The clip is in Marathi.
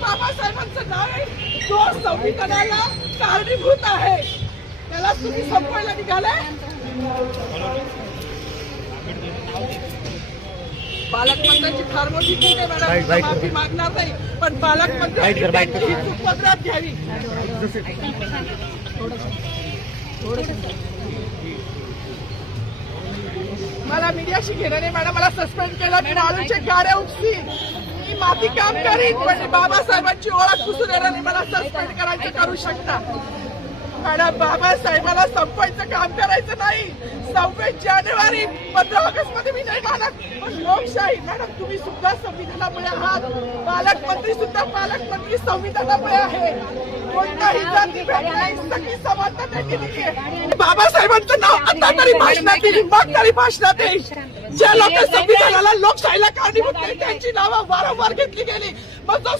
बाबासाहेबांचं नाव आहे जो संविधानाला कारणीभूत आहे त्याला तुम्ही संपवायला निघालाय। पालकमंत्र्यांची फार मोठी चूक आहे मॅडम, माफी मागणार नाही पण पालकमंत्र्यांची ही चूक पदरात घ्यावी। मला मीडियाशी घेणं नाही मॅडम, मला सस्पेंड केलं, मी माळूच्या गाड्या उपसी, मी माती काम करीन पण बाबासाहेबांची ओळख पुसून येणार नाही। मला सस्पेंड करायचं करू शकता मॅडम, बाबासाहेबाला संपवायचं काम करायचं नाही। 26 जानेवारी 15 ऑगस्ट मध्ये मी नाही मानत पण लोकशाही मॅडम तुम्ही सुद्धा संविधानामुळे आहात, पालकमंत्री सुद्धा पालकमंत्री संविधानामुळे आहे। कोणताही जाती भेट नाही, सगळी समानता भेटलेली आहे। बाबासाहेबांचं नाव आता तरी भाषणात येईल, मग तरी भाषणात येईल। ज्या लोक संविधानाला लोकशाहीला कारणीभूत नाही त्यांची नावं वारंवार घेतली गेली, मग जो